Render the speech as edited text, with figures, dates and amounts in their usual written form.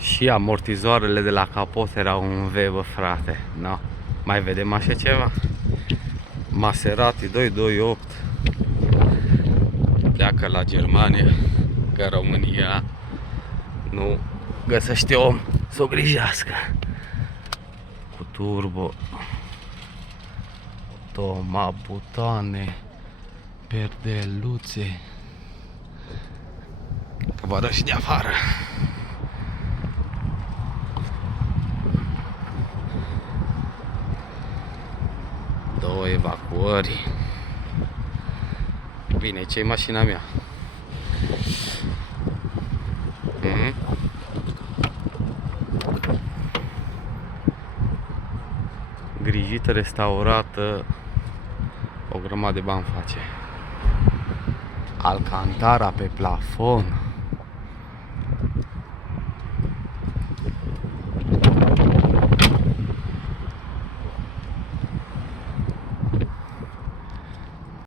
Și amortizoarele de la capot erau în V, bă, frate. No. Mai vedem așa ceva? Maserati 228 pleacă la Germania, că România nu găsește om să o grijească. Cu turbo, automat, butoane, perdeluțe, că vă arăt și de afară. Două evacuări. Bine, ce-i mașina mea? Grijită, restaurată, o grămadă de bani face. Alcantara pe plafon.